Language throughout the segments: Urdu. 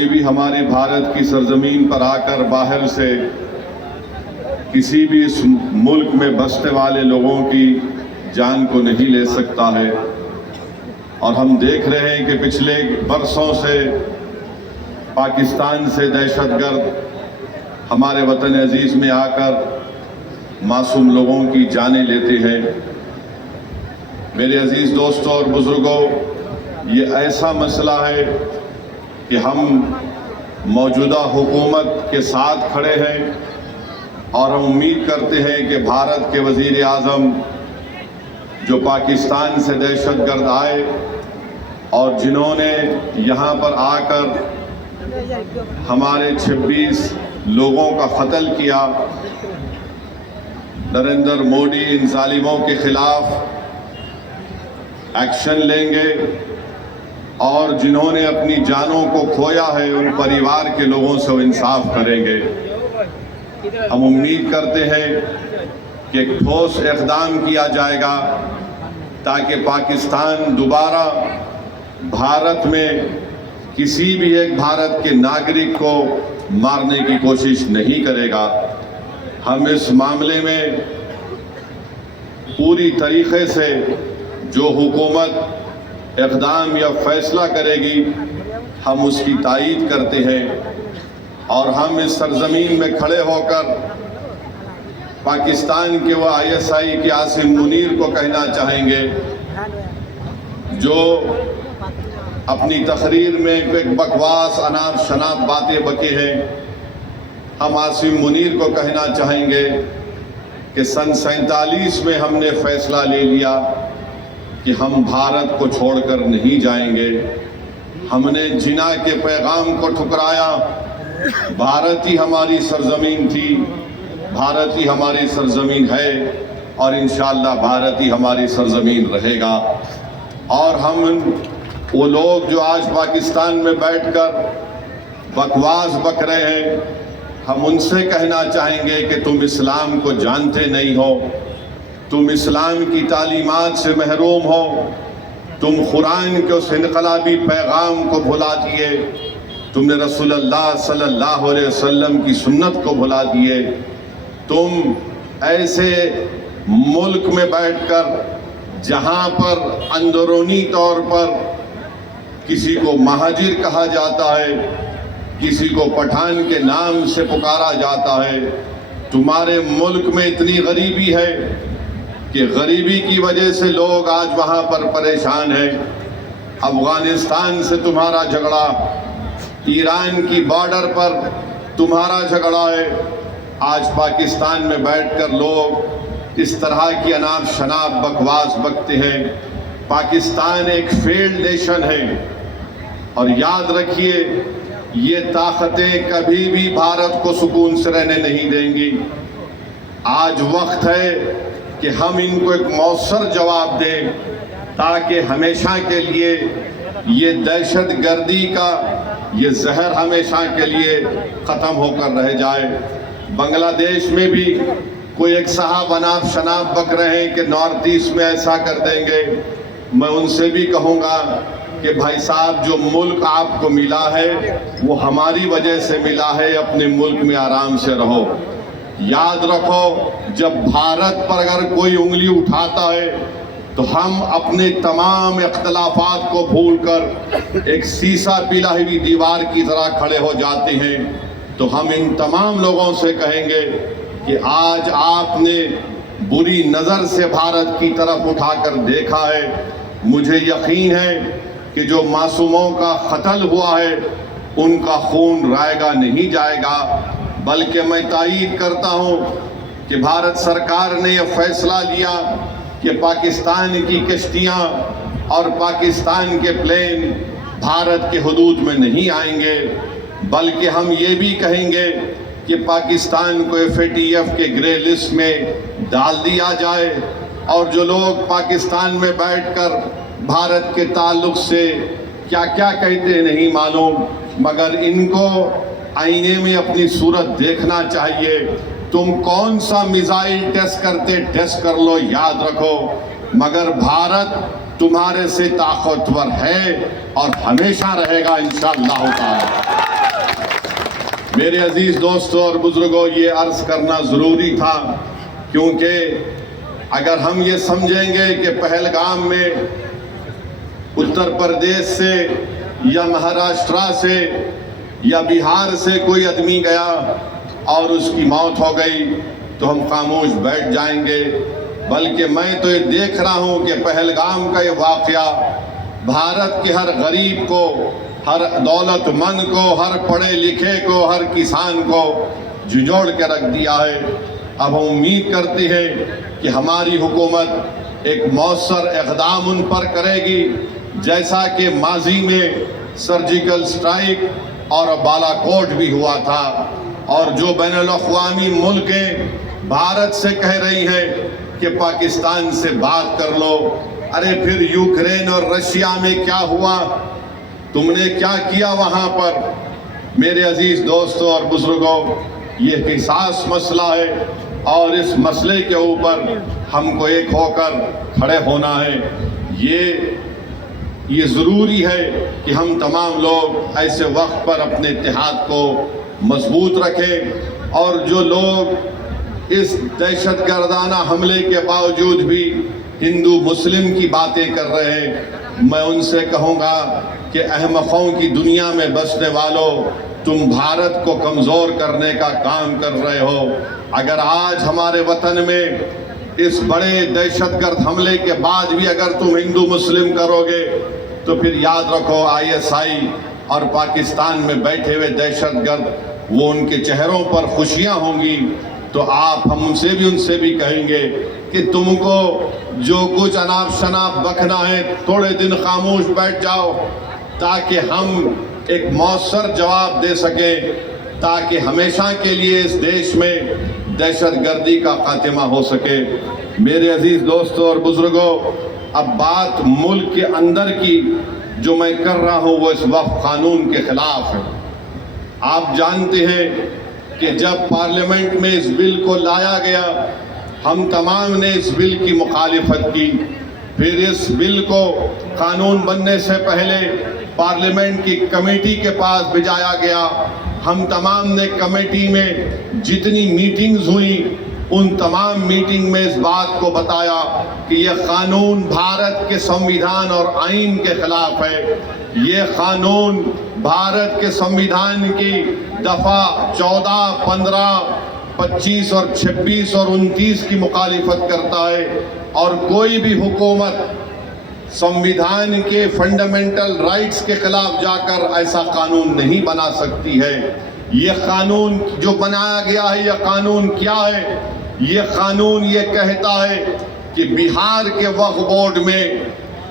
کوئی بھی ہمارے بھارت کی سرزمین پر آ کر باہر سے کسی بھی اس ملک میں بسنے والے لوگوں کی جان کو نہیں لے سکتا ہے، اور ہم دیکھ رہے ہیں کہ پچھلے برسوں سے پاکستان سے دہشت گرد ہمارے وطن عزیز میں آ کر معصوم لوگوں کی جانیں لیتے ہیں۔ میرے عزیز دوستوں اور بزرگوں، یہ ایسا مسئلہ ہے کہ ہم موجودہ حکومت کے ساتھ کھڑے ہیں، اور ہم امید کرتے ہیں کہ بھارت کے وزیر اعظم جو پاکستان سے دہشت گرد آئے اور جنہوں نے یہاں پر آ کر ہمارے 26 لوگوں کا قتل کیا، نریندر مودی ان ظالموں کے خلاف ایکشن لیں گے، اور جنہوں نے اپنی جانوں کو کھویا ہے ان پریوار کے لوگوں سے وہ انصاف کریں گے۔ ہم امید کرتے ہیں کہ ایک ٹھوس اقدام کیا جائے گا تاکہ پاکستان دوبارہ بھارت میں کسی بھی ایک بھارت کے ناگرک کو مارنے کی کوشش نہیں کرے گا۔ ہم اس معاملے میں پوری طریقے سے جو حکومت اقدام یا فیصلہ کرے گی ہم اس کی تائید کرتے ہیں، اور ہم اس سرزمین میں کھڑے ہو کر پاکستان کے وہ ISI کے عاصم منیر کو کہنا چاہیں گے جو اپنی تقریر میں ایک بکواس اناپ شناپ باتیں بکے ہیں۔ ہم عاصم منیر کو کہنا چاہیں گے کہ سن 47 میں ہم نے فیصلہ لے لیا کہ ہم بھارت کو چھوڑ کر نہیں جائیں گے۔ ہم نے جناح کے پیغام کو ٹھکرایا۔ بھارت ہی ہماری سرزمین تھی، بھارت ہی ہماری سرزمین ہے، اور انشاءاللہ بھارت ہی ہماری سرزمین رہے گا۔ اور ہم وہ لوگ جو آج پاکستان میں بیٹھ کر بکواس بک رہے ہیں، ہم ان سے کہنا چاہیں گے کہ تم اسلام کو جانتے نہیں ہو، تم اسلام کی تعلیمات سے محروم ہو، تم قرآن کے اس انقلابی پیغام کو بھلا دیے، تم نے رسول اللہ صلی اللہ علیہ وسلم کی سنت کو بھلا دیے، تم ایسے ملک میں بیٹھ کر جہاں پر اندرونی طور پر کسی کو مہاجر کہا جاتا ہے، کسی کو پٹھان کے نام سے پکارا جاتا ہے، تمہارے ملک میں اتنی غریبی ہے کہ غریبی کی وجہ سے لوگ آج وہاں پر پریشان ہیں۔ افغانستان سے تمہارا جھگڑا، ایران کی بارڈر پر تمہارا جھگڑا ہے، آج پاکستان میں بیٹھ کر لوگ اس طرح کی اناپ شناپ بکواس بکتے ہیں۔ پاکستان ایک فیلڈ نیشن ہے، اور یاد رکھیے یہ طاقتیں کبھی بھی بھارت کو سکون سے رہنے نہیں دیں گی۔ آج وقت ہے کہ ہم ان کو ایک مؤثر جواب دیں تاکہ ہمیشہ کے لیے یہ دہشت گردی کا یہ زہر ہمیشہ کے لیے ختم ہو کر رہ جائے۔ بنگلہ دیش میں بھی کوئی ایک صاحب اناپ شناپ بک رہے ہیں کہ نارتھ ایسٹ میں ایسا کر دیں گے۔ میں ان سے بھی کہوں گا کہ بھائی صاحب، جو ملک آپ کو ملا ہے وہ ہماری وجہ سے ملا ہے، اپنے ملک میں آرام سے رہو۔ یاد رکھو، جب بھارت پر اگر کوئی انگلی اٹھاتا ہے تو ہم اپنے تمام اختلافات کو بھول کر ایک سیسا پلا ہوئی دیوار کی طرح کھڑے ہو جاتے ہیں۔ تو ہم ان تمام لوگوں سے کہیں گے کہ آج آپ نے بری نظر سے بھارت کی طرف اٹھا کر دیکھا ہے، مجھے یقین ہے کہ جو معصوموں کا قتل ہوا ہے ان کا خون رائے گا نہیں جائے گا، بلکہ میں تائید کرتا ہوں کہ بھارت سرکار نے یہ فیصلہ لیا کہ پاکستان کی کشتیاں اور پاکستان کے پلین بھارت کے حدود میں نہیں آئیں گے، بلکہ ہم یہ بھی کہیں گے کہ پاکستان کو FATF کے گرے لسٹ میں ڈال دیا جائے، اور جو لوگ پاکستان میں بیٹھ کر بھارت کے تعلق سے کیا کیا کہتے ہیں نہیں معلوم، مگر ان کو آئینے میں اپنی صورت دیکھنا چاہیے۔ تم کون سا میزائل ٹیسٹ کرتے ٹیسٹ کر لو، یاد رکھو مگر بھارت تمہارے سے طاقتور ہے اور ہمیشہ رہے گا انشاءاللہ تعالی۔ میرے عزیز دوستوں اور بزرگوں، یہ عرض کرنا ضروری تھا، کیونکہ اگر ہم یہ سمجھیں گے کہ پہلگام میں اتر پردیش سے یا مہاراشٹرا سے یا بہار سے کوئی آدمی گیا اور اس کی موت ہو گئی تو ہم خاموش بیٹھ جائیں گے، بلکہ میں تو یہ دیکھ رہا ہوں کہ پہلگام کا یہ واقعہ بھارت کے ہر غریب کو، ہر دولت مند کو، ہر پڑھے لکھے کو، ہر کسان کو جھنجھوڑ کے رکھ دیا ہے۔ اب ہم امید کرتے ہیں کہ ہماری حکومت ایک مؤثر اقدام ان پر کرے گی، جیسا کہ ماضی میں سرجیکل سٹرائک اور بالا کوٹ بھی ہوا تھا، اور جو بین الاقوامی ملکیں بھارت سے کہہ رہی ہیں کہ پاکستان سے بات کر لو، ارے پھر یوکرین اور رشیا میں کیا ہوا؟ تم نے کیا کیا وہاں پر؟ میرے عزیز دوستوں اور بزرگوں، یہ حساس مسئلہ ہے اور اس مسئلے کے اوپر ہم کو ایک ہو کر کھڑے ہونا ہے۔ یہ ضروری ہے کہ ہم تمام لوگ ایسے وقت پر اپنے اتحاد کو مضبوط رکھیں، اور جو لوگ اس دہشت گردانہ حملے کے باوجود بھی ہندو مسلم کی باتیں کر رہے ہیں، میں ان سے کہوں گا کہ احمقوں کی دنیا میں بسنے والوں، تم بھارت کو کمزور کرنے کا کام کر رہے ہو۔ اگر آج ہمارے وطن میں اس بڑے دہشت گرد حملے کے بعد بھی اگر تم ہندو مسلم کرو گے تو پھر یاد رکھو ISI اور پاکستان میں بیٹھے ہوئے دہشت گرد، وہ ان کے چہروں پر خوشیاں ہوں گی، تو آپ ہم سے بھی ان سے بھی کہیں گے کہ تم کو جو کچھ اناپ شناپ بکنا ہے تھوڑے دن خاموش بیٹھ جاؤ، تاکہ ہم ایک مؤثر جواب دے سکیں، تاکہ ہمیشہ کے لیے اس دیش میں دہشت گردی کا خاتمہ ہو سکے۔ میرے عزیز دوستوں اور بزرگوں، اب بات ملک کے اندر کی جو میں کر رہا ہوں وہ اس وقت قانون کے خلاف ہے۔ آپ جانتے ہیں کہ جب پارلیمنٹ میں اس بل کو لایا گیا، ہم تمام نے اس بل کی مخالفت کی، پھر اس بل کو قانون بننے سے پہلے پارلیمنٹ کی کمیٹی کے پاس بھیجایا گیا۔ ہم تمام نے کمیٹی میں جتنی میٹنگز ہوئی ان تمام میٹنگ میں اس بات کو بتایا کہ یہ قانون بھارت کے سنویدھان اور آئین کے خلاف ہے، یہ قانون بھارت کے سنویدھان کی دفعہ 14، 15، 25 اور 26 اور 29 کی مخالفت کرتا ہے، اور کوئی بھی حکومت سنویدھان کے فنڈامنٹل رائٹس کے خلاف جا کر ایسا قانون نہیں بنا سکتی ہے۔ یہ قانون جو بنایا گیا ہے، یہ قانون کیا ہے؟ یہ قانون یہ کہتا ہے کہ بہار کے وقف بورڈ میں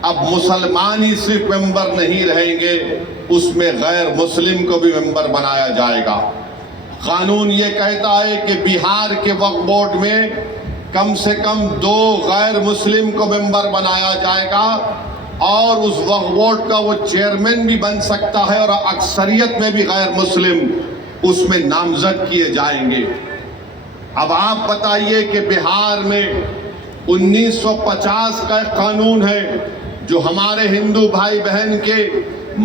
اب مسلمان ہی صرف ممبر نہیں رہیں گے، اس میں غیر مسلم کو بھی ممبر بنایا جائے گا۔ قانون یہ کہتا ہے کہ بہار کے وقف بورڈ میں کم سے کم 2 غیر مسلم کو ممبر بنایا جائے گا، اور اس وقف بورڈ کا وہ چیئرمین بھی بن سکتا ہے، اور اکثریت میں بھی غیر مسلم اس میں نامزد کیے جائیں گے۔ اب آپ بتائیے کہ بہار میں 1950 کا ایک قانون ہے جو ہمارے ہندو بھائی بہن کے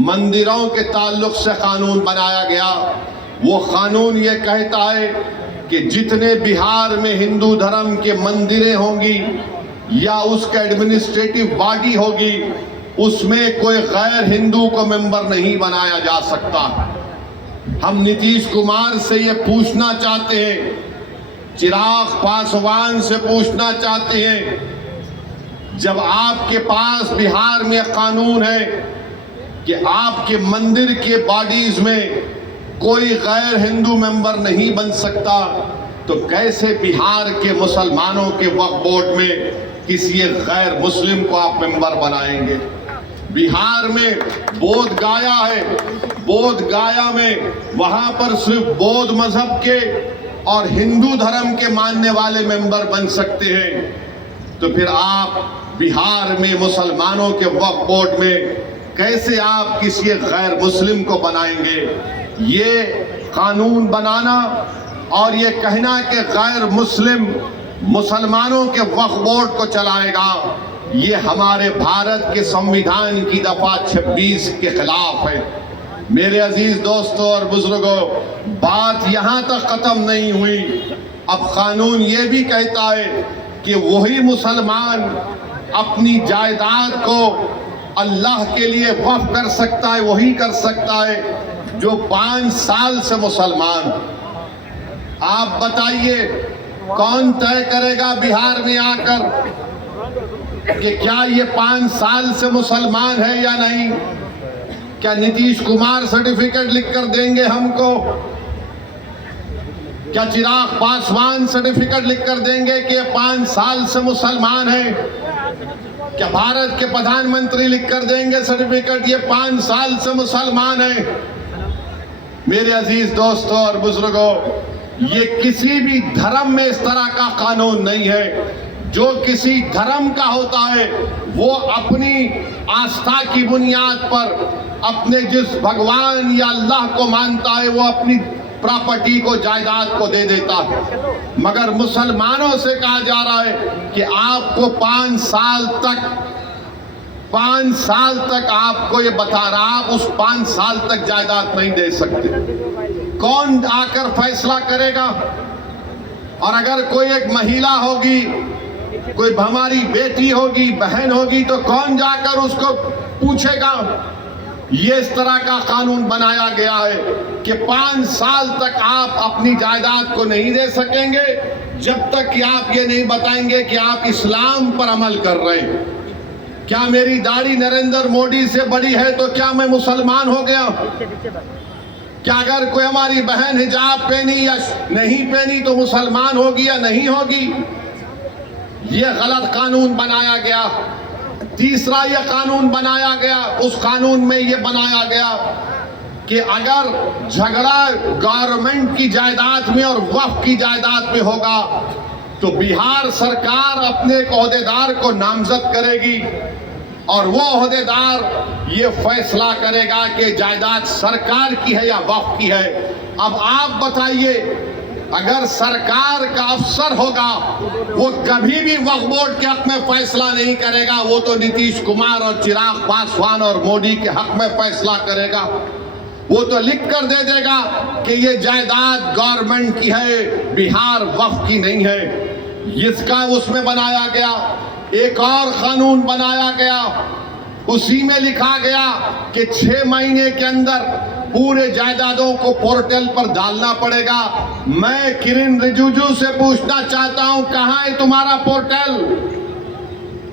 مندروں کے تعلق سے قانون بنایا گیا۔ وہ قانون یہ کہتا ہے کہ جتنے بہار میں ہندو دھرم کے مندریں ہوں گی یا اس کا ایڈمنسٹریٹو باڈی ہوگی، اس میں کوئی غیر ہندو کو ممبر نہیں بنایا جا سکتا۔ ہم نتیش کمار سے یہ پوچھنا چاہتے ہیں، چراغ پاسوان سے پوچھنا چاہتے ہیں، جب آپ کے پاس بہار میں قانون ہے کہ آپ کے مندر کے باڈیز میں کوئی غیر ہندو ممبر نہیں بن سکتا، تو کیسے بہار کے مسلمانوں کے وقف بورڈ میں کسی غیر مسلم کو آپ ممبر بنائیں گے؟ بہار میں بودھ گایا ہے، بودھ گایا میں وہاں پر صرف بودھ مذہب کے اور ہندو دھرم کے ماننے والے ممبر بن سکتے ہیں، تو پھر آپ بہار میں مسلمانوں کے وقف بورڈ میں کیسے آپ کسی غیر مسلم کو بنائیں گے؟ یہ قانون بنانا اور یہ کہنا کہ غیر مسلم مسلمانوں کے وقف بورڈ کو چلائے گا، یہ ہمارے بھارت کے سنویدھان کی دفعہ 26 کے خلاف ہے۔ میرے عزیز دوستوں اور بزرگوں، بات یہاں تک ختم نہیں ہوئی، اب قانون یہ بھی کہتا ہے کہ وہی مسلمان اپنی جائیداد کو اللہ کے لیے وقف کر سکتا ہے، وہی کر سکتا ہے جو 5 سال سے مسلمان۔ آپ بتائیے کون طے کرے گا بہار میں آ کر کہ کیا یہ 5 سال سے مسلمان ہے یا نہیں؟ کیا نتیش کمار سرٹیفکیٹ لکھ کر دیں گے ہم کو؟ کیا چراغ پاسوان سرٹیفکیٹ لکھ کر دیں گے کہ 5 سال سے مسلمان ہیں؟ کیا بھارت کے پردھان منتری لکھ کر دیں گے سرٹیفکیٹ یہ 5 سال سے مسلمان ہیں؟ میرے عزیز دوستوں اور بزرگوں، یہ کسی بھی دھرم میں اس طرح کا قانون نہیں ہے۔ جو کسی دھرم کا ہوتا ہے وہ اپنی آستھا کی بنیاد پر اپنے جس بھگوان یا اللہ کو مانتا ہے وہ اپنی پراپرٹی کو، جائیداد کو دے دیتا ہے، مگر مسلمانوں سے کہا جا رہا ہے کہ آپ کو 5 سال تک آپ کو یہ بتا رہا، آپ اس 5 سال تک جائیداد نہیں دے سکتے۔ کون آ کر فیصلہ کرے گا؟ اور اگر کوئی ایک مہیلا ہوگی، کوئی ہماری بیٹی ہوگی، بہن ہوگی، تو کون جا کر اس کو پوچھے گا؟ یہ اس طرح کا قانون بنایا گیا ہے کہ 5 سال تک آپ اپنی جائیداد کو نہیں دے سکیں گے جب تک کہ آپ یہ نہیں بتائیں گے کہ آپ اسلام پر عمل کر رہے ہیں۔ کیا میری داڑھی نریندر مودی سے بڑی ہے تو کیا میں مسلمان ہو گیا؟ کیا اگر کوئی ہماری بہن حجاب پہنی یا نہیں پہنی تو مسلمان ہوگی یا نہیں ہوگی؟ یہ غلط قانون بنایا گیا۔ تیسرا یہ قانون بنایا گیا، اس قانون میں یہ بنایا گیا کہ اگر جھگڑا گورنمنٹ کی جائیداد میں اور وقف کی جائیداد میں ہوگا تو بہار سرکار اپنے ایک عہدیدار کو نامزد کرے گی اور وہ عہدیدار یہ فیصلہ کرے گا کہ جائیداد سرکار کی ہے یا وقف کی ہے۔ اب آپ بتائیے، اگر سرکار کا افسر ہوگا وہ کبھی بھی وقف بورڈ کے حق میں فیصلہ نہیں کرے گا، وہ تو نتیش کمار اور چراغ پاسوان اور مودی کے حق میں فیصلہ کرے گا۔ وہ تو لکھ کر دے دے گا کہ یہ جائیداد گورنمنٹ کی ہے، بہار وقف کی نہیں ہے۔ اس کا اس میں بنایا گیا۔ ایک اور قانون بنایا گیا، اسی میں لکھا گیا کہ 6 مہینے کے اندر پورے جائیدادوں کو پورٹل پر ڈالنا پڑے گا۔ میں کرن رجیجو سے پوچھنا چاہتا ہوں، کہاں ہے تمہارا پورٹل؟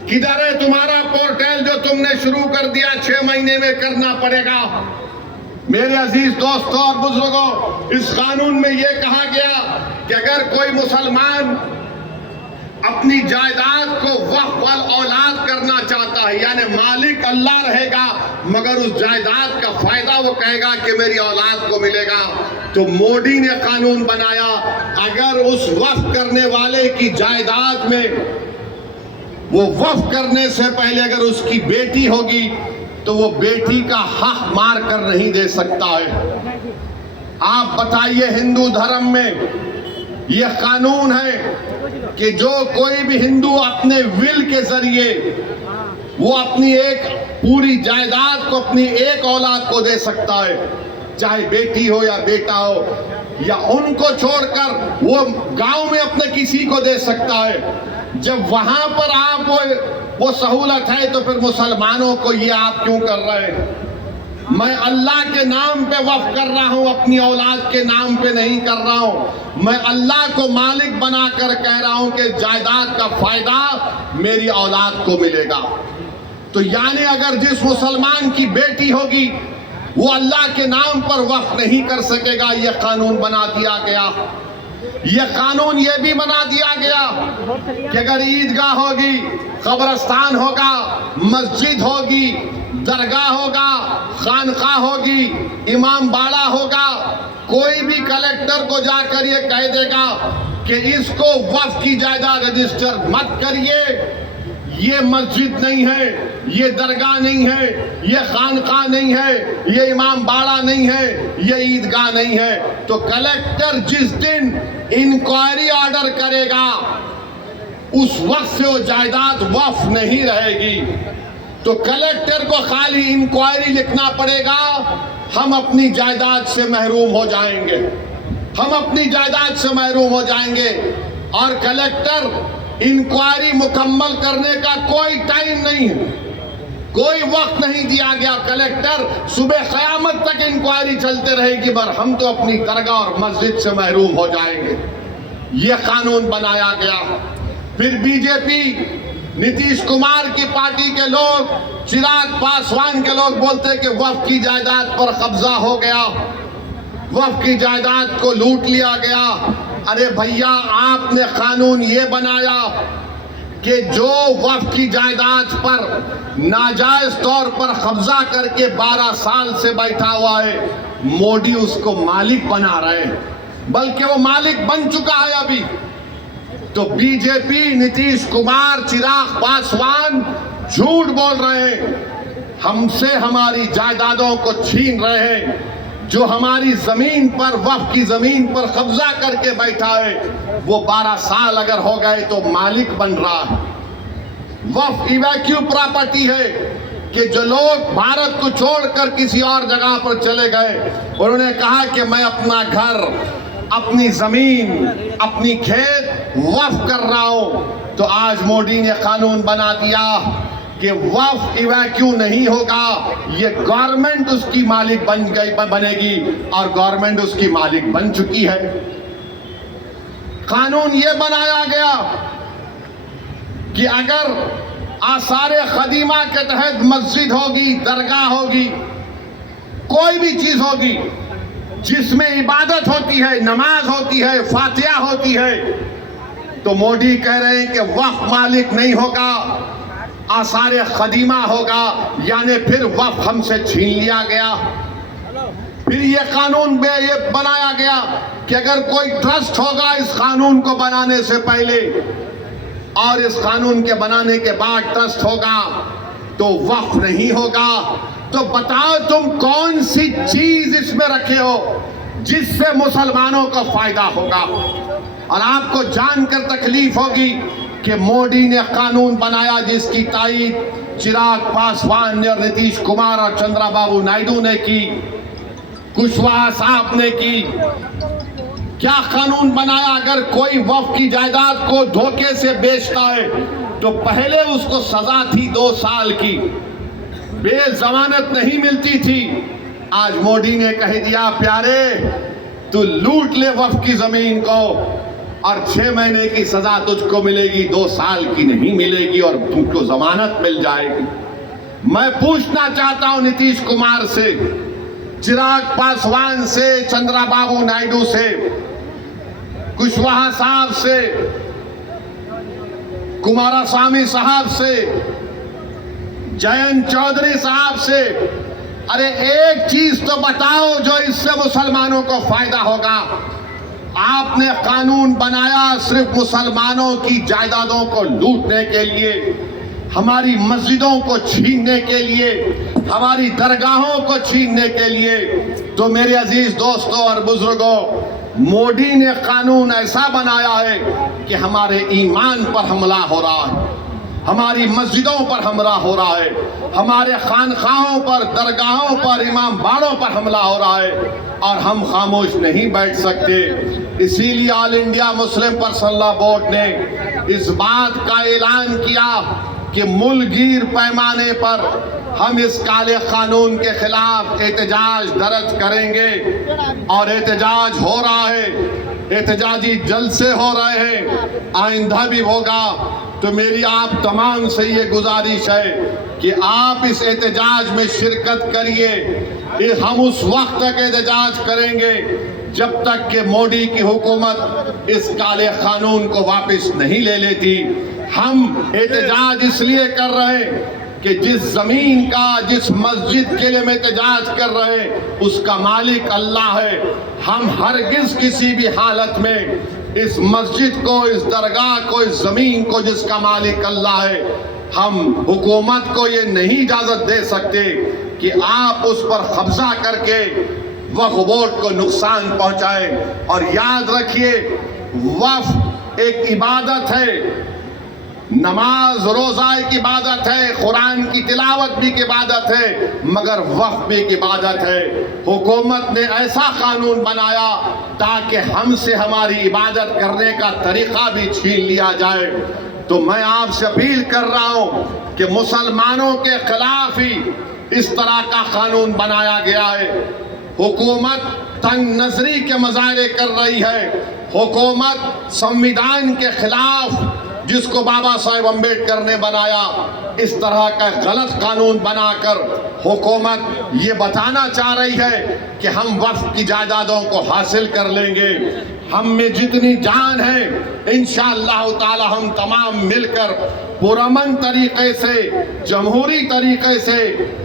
کدھر ہے تمہارا پورٹل جو تم نے شروع کر دیا 6 مہینے میں کرنا پڑے گا؟ میرے عزیز دوستوں اور بزرگوں، اس قانون میں یہ کہا گیا کہ اگر کوئی مسلمان اپنی جائیداد کو وقف اولاد کرنا چاہتا ہے، یعنی مالک اللہ رہے گا مگر اس جائیداد کا فائدہ وہ کہے گا کہ میری اولاد کو ملے گا، تو مودی نے قانون بنایا اگر اس وقف کرنے والے کی جائیداد میں وہ وقف کرنے سے پہلے اگر اس کی بیٹی ہوگی تو وہ بیٹی کا حق مار کر نہیں دے سکتا ہے۔ آپ بتائیے، ہندو دھرم میں یہ قانون ہے کہ جو کوئی بھی ہندو اپنے ول کے ذریعے وہ اپنی ایک پوری جائیداد کو اپنی ایک اولاد کو دے سکتا ہے، چاہے بیٹی ہو یا بیٹا ہو، یا ان کو چھوڑ کر وہ گاؤں میں اپنے کسی کو دے سکتا ہے۔ جب وہاں پر آپ وہ سہولت ہے تو پھر مسلمانوں کو یہ آپ کیوں کر رہے ہیں؟ میں اللہ کے نام پہ وقف کر رہا ہوں، اپنی اولاد کے نام پہ نہیں کر رہا ہوں۔ میں اللہ کو مالک بنا کر کہہ رہا ہوں کہ جائیداد کا فائدہ میری اولاد کو ملے گا۔ تو یعنی اگر جس مسلمان کی بیٹی ہوگی وہ اللہ کے نام پر وقف نہیں کر سکے گا، یہ قانون بنا دیا گیا۔ یہ قانون یہ بھی بنا دیا گیا کہ اگر عیدگاہ ہوگی، قبرستان ہوگا، مسجد ہوگی، درگاہ ہوگا، خانقاہ ہوگی، امام باڑہ ہوگا، کوئی بھی کلیکٹر کو جا کر یہ کہہ دے گا کہ اس کو وقف کی جائیداد رجسٹر مت کریے، یہ مسجد نہیں ہے، یہ درگاہ نہیں ہے، یہ خانقاہ نہیں ہے، یہ امام باڑہ نہیں ہے، یہ عیدگاہ نہیں ہے، تو کلیکٹر جس دن انکوائری آرڈر کرے گا اس وقت سے وہ جائیداد وقف نہیں رہے گی۔ تو کلیکٹر کو خالی انکوائری لکھنا پڑے گا ہم اپنی جائیداد سے محروم ہو جائیں گے، ہم اپنی جائیداد سے محروم ہو جائیں گے۔ اور کلیکٹر انکوائری مکمل کرنے کا کوئی ٹائم نہیں ہے، کوئی وقت نہیں دیا گیا۔ کلیکٹر صبح قیامت تک انکوائری چلتے رہے گی، پر ہم تو اپنی درگاہ اور مسجد سے محروم ہو جائیں گے۔ یہ قانون بنایا گیا۔ پھر بی جے پی، نتیش کمار کی پارٹی کے لوگ، چراغ پاسوان کے لوگ بولتے کہ وقف کی جائیداد پر قبضہ ہو گیا، وقف کی جائیداد کو لوٹ لیا گیا۔ ارے بھیا، آپ نے قانون یہ بنایا کہ جو وقف کی جائیداد پر ناجائز طور پر قبضہ کر کے 12 سال سے بیٹھا ہوا ہے، مودی اس کو مالک بنا رہے ہیں، بلکہ وہ مالک بن چکا ہے ابھی۔ تو بی جے پی، نتیش کمار، چراغ پاسوان جھوٹ بول رہے ہیں، ہم سے ہماری جائیدادوں کو چھین رہے ہیں۔ جو ہماری زمین پر، وقف کی زمین پر قبضہ کر کے بیٹھا ہے، وہ 12 سال اگر ہو گئے تو مالک بن رہا ہے۔ وقف ایویکیو پراپرٹی ہے کہ جو لوگ بھارت کو چھوڑ کر کسی اور جگہ پر چلے گئے، انہوں نے کہا کہ میں اپنا گھر، اپنی زمین، اپنی کھیت وقف کر رہا ہوں۔ تو آج مودی نے قانون بنا دیا کہ وقف ایویکیو نہیں ہوگا، یہ گورنمنٹ اس کی مالک بنے گی، اور گورنمنٹ اس کی مالک بن چکی ہے۔ قانون یہ بنایا گیا کہ اگر آثار قدیمہ کے تحت مسجد ہوگی، درگاہ ہوگی، کوئی بھی چیز ہوگی جس میں عبادت ہوتی ہے، نماز ہوتی ہے، فاتحہ ہوتی ہے، تو مودی کہہ رہے ہیں کہ وقف مالک نہیں ہوگا، آثار قدیمہ ہوگا، یعنی پھر وقف ہم سے چھین لیا گیا۔ پھر یہ قانون یہ بنایا گیا کہ اگر کوئی ٹرسٹ ہوگا اس قانون کو بنانے سے پہلے اور اس قانون کے بنانے کے بعد ٹرسٹ ہوگا تو وقف نہیں ہوگا۔ تو بتاؤ تم کون سی چیز اس میں رکھے ہو جس سے مسلمانوں کو فائدہ ہوگا؟ اور آپ کو جان کر تکلیف ہوگی کہ مودی نے قانون بنایا جس کی تائید چراغ پاسوان نے اور نتیش کمار اور چندرا بابو نائیڈو نے کی، کشواہا صاحب نے کی۔ کیا قانون بنایا؟ اگر کوئی وقف کی جائیداد کو دھوکے سے بیچتا ہے تو پہلے اس کو سزا تھی 2 سال کی، بے ضمانت نہیں ملتی تھی۔ آج مودی نے کہہ دیا پیارے تو لوٹ لے وقف کی زمین کو اور 6 مہینے کی سزا تجھ کو ملے گی، 2 سال کی نہیں ملے گی، اور تم کو ضمانت مل جائے گی۔ میں پوچھنا چاہتا ہوں نتیش کمار سے، چراغ پاسوان سے، چندرا بابو نائیڈو سے، کشواہا صاحب سے، کماراسوامی صاحب سے، جینت چودھری صاحب سے، ارے ایک چیز تو بتاؤ جو اس سے مسلمانوں کو فائدہ ہوگا۔ آپ نے قانون بنایا صرف مسلمانوں کی جائیدادوں کو لوٹنے کے لیے، ہماری مسجدوں کو چھیننے کے لیے، ہماری درگاہوں کو چھیننے کے لیے۔ تو میرے عزیز دوستوں اور بزرگوں، مودی نے قانون ایسا بنایا ہے کہ ہمارے ایمان پر حملہ ہو رہا ہے، ہماری مسجدوں پر حملہ ہو رہا ہے، ہمارے خانقاہوں پر، درگاہوں پر، امام باڑوں پر حملہ ہو رہا ہے، اور ہم خاموش نہیں بیٹھ سکتے۔ اسی لیے all India Muslim personal law board نے اس بات کا اعلان کیا کہ ملک گیر پیمانے پر ہم اس کالے قانون کے خلاف احتجاج درج کریں گے، اور احتجاج ہو رہا ہے، احتجاجی جلسے ہو رہے ہیں، آئندہ بھی ہوگا۔ تو میری آپ تمام سے یہ گزارش ہے کہ آپ اس احتجاج میں شرکت کریے۔ ہم اس وقت تک احتجاج کریں گے جب تک کہ مودی کی حکومت اس کالے قانون کو واپس نہیں لے لیتی۔ ہم احتجاج اس لیے کر رہے ہیں کہ جس زمین کا، جس مسجد کے لیے ہم احتجاج کر رہے ہیں، اس کا مالک اللہ ہے۔ ہم ہرگز کسی بھی حالت میں اس مسجد کو، اس درگاہ کو، اس زمین کو جس کا مالک اللہ ہے، ہم حکومت کو یہ نہیں اجازت دے سکتے کہ آپ اس پر قبضہ کر کے وقف بورڈ کو نقصان پہنچائے۔ اور یاد رکھیے، وقف ایک عبادت ہے، نماز روزہ ایک عبادت ہے، قرآن کی تلاوت بھی ایک عبادت ہے، مگر وقف بھی ایک عبادت ہے۔ حکومت نے ایسا قانون بنایا تاکہ ہم سے ہماری عبادت کرنے کا طریقہ بھی چھین لیا جائے۔ تو میں آپ سے اپیل کر رہا ہوں کہ مسلمانوں کے خلاف ہی اس طرح کا قانون بنایا گیا ہے۔ حکومت تنگ نظری کے مظاہرے کر رہی ہے، حکومت سنویدھان کے خلاف جس کو بابا صاحب امبیڈکر نے بنایا، اس طرح کا غلط قانون بنا کر حکومت یہ بتانا چاہ رہی ہے کہ ہم وقف کی جائیدادوں کو حاصل کر لیں گے۔ ہم میں جتنی جان ہے انشاءاللہ تعالی ہم تمام مل کر پرامن طریقے سے، جمہوری طریقے سے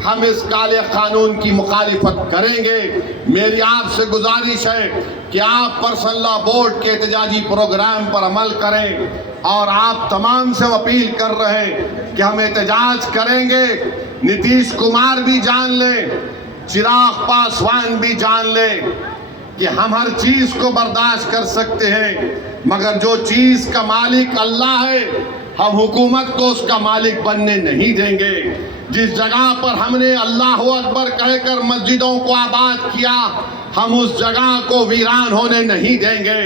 ہم اس کالے قانون کی مخالفت کریں گے۔ میری آپ سے گزارش ہے کہ آپ پرسنل لا بورڈ کے احتجاجی پروگرام پر عمل کریں، اور آپ تمام سے اپیل کر رہے ہیں کہ ہم احتجاج کریں گے۔ نتیش کمار بھی جان لیں، چراغ پاسوان بھی جان لیں کہ ہم ہر چیز کو برداشت کر سکتے ہیں، مگر جو چیز کا مالک اللہ ہے ہم حکومت کو اس کا مالک بننے نہیں دیں گے۔ جس جگہ پر ہم نے اللہ اکبر کہہ کر مسجدوں کو آباد کیا، ہم اس جگہ کو ویران ہونے نہیں دیں گے۔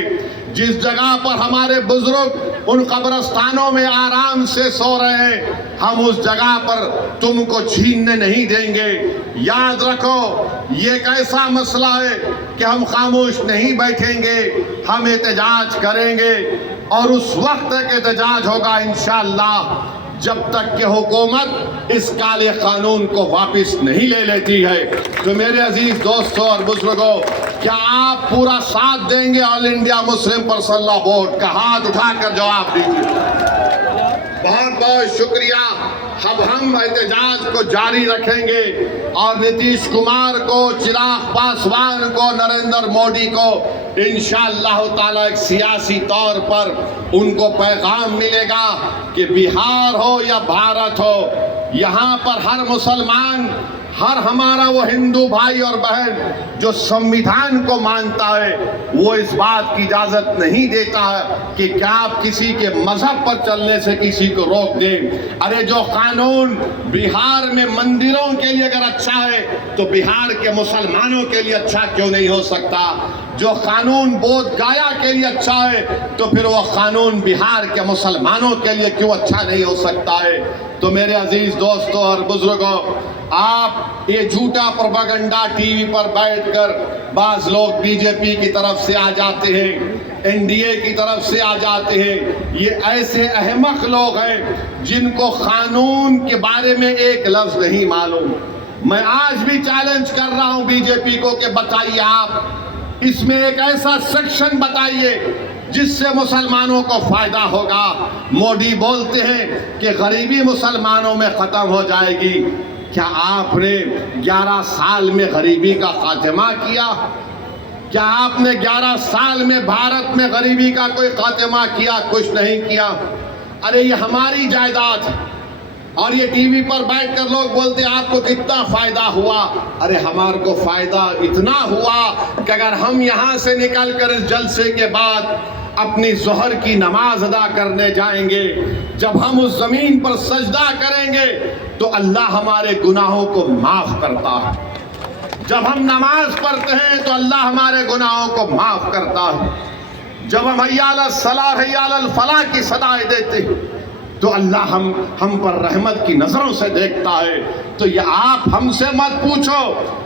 جس جگہ پر ہمارے بزرگ ان قبرستانوں میں آرام سے سو رہے ہیں، ہم اس جگہ پر تم کو چھیننے نہیں دیں گے۔ یاد رکھو یہ ایک ایسا مسئلہ ہے کہ ہم خاموش نہیں بیٹھیں گے، ہم احتجاج کریں گے، اور اس وقت تک احتجاج ہوگا انشاءاللہ جب تک کہ حکومت اس کالے قانون کو واپس نہیں لے لیتی ہے۔ تو میرے عزیز دوستوں اور بزرگوں، کیا آپ پورا ساتھ دیں گے آل انڈیا مسلم پرسنل لا بورڈ کا؟ ہاتھ اٹھا کر جواب دیجیے۔ بہت بہت شکریہ۔ اب ہم احتجاج کو جاری رکھیں گے، اور نتیش کمار کو، چراغ پاسوان کو، نریندر مودی کو انشاءاللہ تعالی ایک سیاسی طور پر ان کو پیغام ملے گا کہ بہار ہو یا بھارت ہو، یہاں پر ہر مسلمان، ہر ہمارا وہ ہندو بھائی اور بہن جو سنویدھان کو مانتا ہے، وہ اس بات کی اجازت نہیں دیتا ہے کہ کیا آپ کسی کے مذہب پر چلنے سے کسی کو روک دیں۔ ارے جو قانون بہار میں مندروں کے لیے اگر اچھا ہے تو بہار کے مسلمانوں کے لیے اچھا کیوں نہیں ہو سکتا؟ جو قانون بودھ گایا کے لیے اچھا ہے تو پھر وہ قانون بہار کے مسلمانوں کے لیے کیوں اچھا نہیں ہو سکتا ہے؟ تو میرے عزیز دوستوں اور بزرگوں، آپ یہ جھوٹا پروپیگنڈا ٹی وی پر بیٹھ کر، بعض لوگ بی جے پی کی طرف سے آ جاتے ہیں، این ڈی اے کی طرف سے آ جاتے ہیں، یہ ایسے احمق لوگ ہیں جن کو قانون کے بارے میں ایک لفظ نہیں معلوم۔ میں آج بھی چیلنج کر رہا ہوں بی جے پی کو کہ بتائیے، آپ اس میں ایک ایسا سیکشن بتائیے جس سے مسلمانوں کو فائدہ ہوگا۔ مودی بولتے ہیں کہ غریبی مسلمانوں میں ختم ہو جائے گی۔ کیا آپ نے 11 سال میں غریبی کا خاتمہ کیا؟ کیا آپ نے 11 سال میں بھارت میں غریبی کا کوئی خاتمہ کیا؟ کچھ نہیں کیا۔ ارے یہ ہماری جائیداد ہے، اور یہ ٹی وی پر بیٹھ کر لوگ بولتے ہیں آپ کو کتنا فائدہ ہوا۔ ارے ہمارے کو فائدہ اتنا ہوا کہ اگر ہم یہاں سے نکل کر اس جلسے کے بعد اپنی ظہر کی نماز ادا کرنے جائیں گے، جب ہم اس زمین پر سجدہ کریں گے تو اللہ ہمارے گناہوں کو معاف کرتا ہے۔ جب ہم نماز پڑھتے ہیں تو اللہ ہمارے گناہوں کو معاف کرتا ہے۔ جب ہم حی علی الصلاۃ حی علی الفلاح کی صدائیں دیتے ہیں تو اللہ ہم پر رحمت کی نظروں سے دیکھتا ہے۔ تو یہ آپ ہم سے مت پوچھو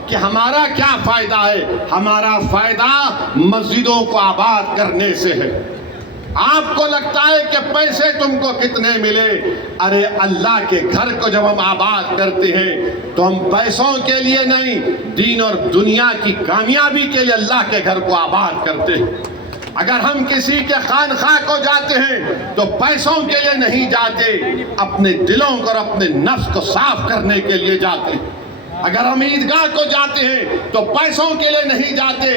کہ ہمارا کیا فائدہ ہے، ہمارا فائدہ مسجدوں کو آباد کرنے سے ہے۔ آپ کو لگتا ہے کہ پیسے تم کو کتنے ملے؟ ارے اللہ کے گھر کو جب ہم آباد کرتے ہیں تو ہم پیسوں کے لیے نہیں، دین اور دنیا کی کامیابی کے لیے اللہ کے گھر کو آباد کرتے ہیں۔ اگر ہم کسی کے خانقاہ کو جاتے ہیں تو پیسوں کے لیے نہیں جاتے، اپنے دلوں کو اور اپنے نفس کو صاف کرنے کے لیے جاتے ہیں۔ اگر ہم عیدگاہ کو جاتے ہیں تو پیسوں کے لیے نہیں جاتے،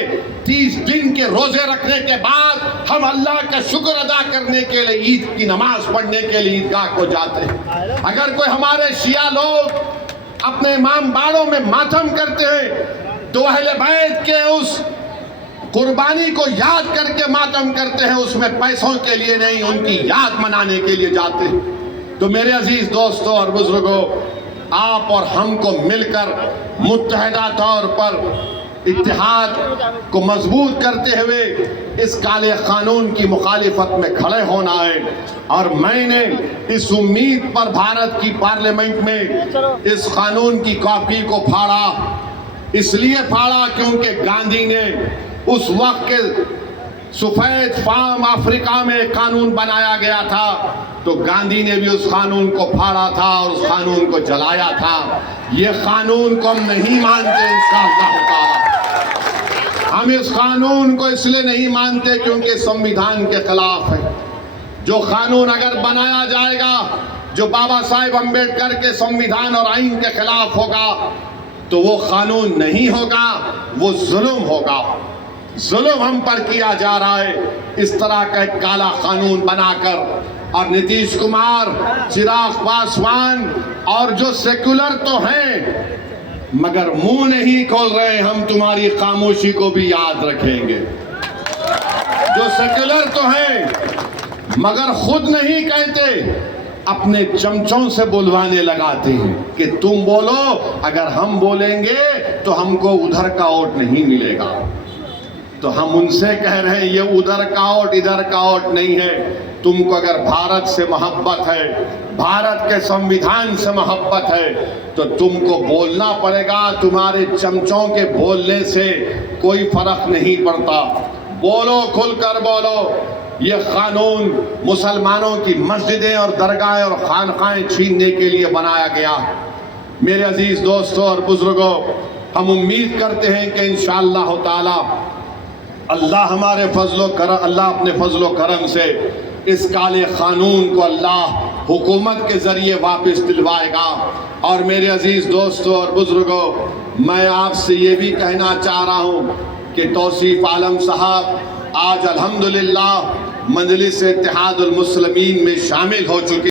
30 دن کے روزے رکھنے کے بعد ہم اللہ کا شکر ادا کرنے کے لیے، عید کی نماز پڑھنے کے لیے عیدگاہ کو جاتے ہیں۔ اگر کوئی ہمارے شیعہ لوگ اپنے امام باڑوں میں ماتم کرتے ہیں تو اہل بیت کے اس قربانی کو یاد کر کے ماتم کرتے ہیں، اس میں پیسوں کے لیے نہیں، ان کی یاد منانے کے لیے جاتے ہیں۔ تو میرے عزیز دوستوں اور بزرگوں، آپ اور ہم کو مل کر متحدہ طور پر اتحاد کو مضبوط کرتے ہوئے اس کالے قانون کی مخالفت میں کھڑے ہونا ہے۔ اور میں نے اس امید پر بھارت کی پارلیمنٹ میں اس قانون کی کاپی کو پھاڑا، اس لیے پھاڑا کیونکہ گاندھی نے اس وقت کے سفید فام افریقہ میں قانون بنایا گیا تھا تو گاندھی نے بھی اس قانون کو پھاڑا تھا اور اس قانون کو جلایا تھا۔ یہ قانون کو ہم نہیں مانتے انشاءاللہ تعالی۔ ہم اس قانون کو اس لیے نہیں مانتے کیونکہ سنویدھان کے خلاف ہے۔ جو قانون اگر بنایا جائے گا جو بابا صاحب امبیڈکر کے سنویدھان اور آئین کے خلاف ہوگا تو وہ قانون نہیں ہوگا، وہ ظلم ہوگا۔ ظلم ہم پر کیا جا رہا ہے اس طرح کا ایک کالا قانون بنا کر۔ اور نتیش کمار، چراغ پاسوان اور جو سیکولر تو ہیں مگر منہ نہیں کھول رہے، ہم تمہاری خاموشی کو بھی یاد رکھیں گے۔ جو سیکولر تو ہیں مگر خود نہیں کہتے، اپنے چمچوں سے بلوانے لگاتے ہیں کہ تم بولو، اگر ہم بولیں گے تو ہم کو ادھر کا ووٹ نہیں ملے گا۔ تو ہم ان سے کہہ رہے ہیں یہ ادھر کا ووٹ ادھر کا ووٹ نہیں ہے۔ تم کو اگر بھارت سے محبت ہے، بھارت کے سنویدھان سے محبت ہے تو تم کو بولنا پڑے گا۔ تمہارے چمچوں کے بولنے سے کوئی فرق نہیں پڑتا۔ بولو، کھل کر بولو۔ یہ قانون مسلمانوں کی مسجدیں اور درگاہیں اور خانقاہیں چھیننے کے لیے بنایا گیا۔ میرے عزیز دوستوں اور بزرگوں، ہم امید کرتے ہیں کہ انشاءاللہ تعالی اللہ ہمارے اللہ اپنے فضل و کرم سے اس کالے قانون کو اللہ حکومت کے ذریعے واپس دلوائے گا۔ اور میرے عزیز دوستوں اور بزرگوں، میں آپ سے یہ بھی کہنا چاہ رہا ہوں کہ توصیف عالم صاحب آج الحمدللہ مجلس اتحاد المسلمین میں شامل ہو چکے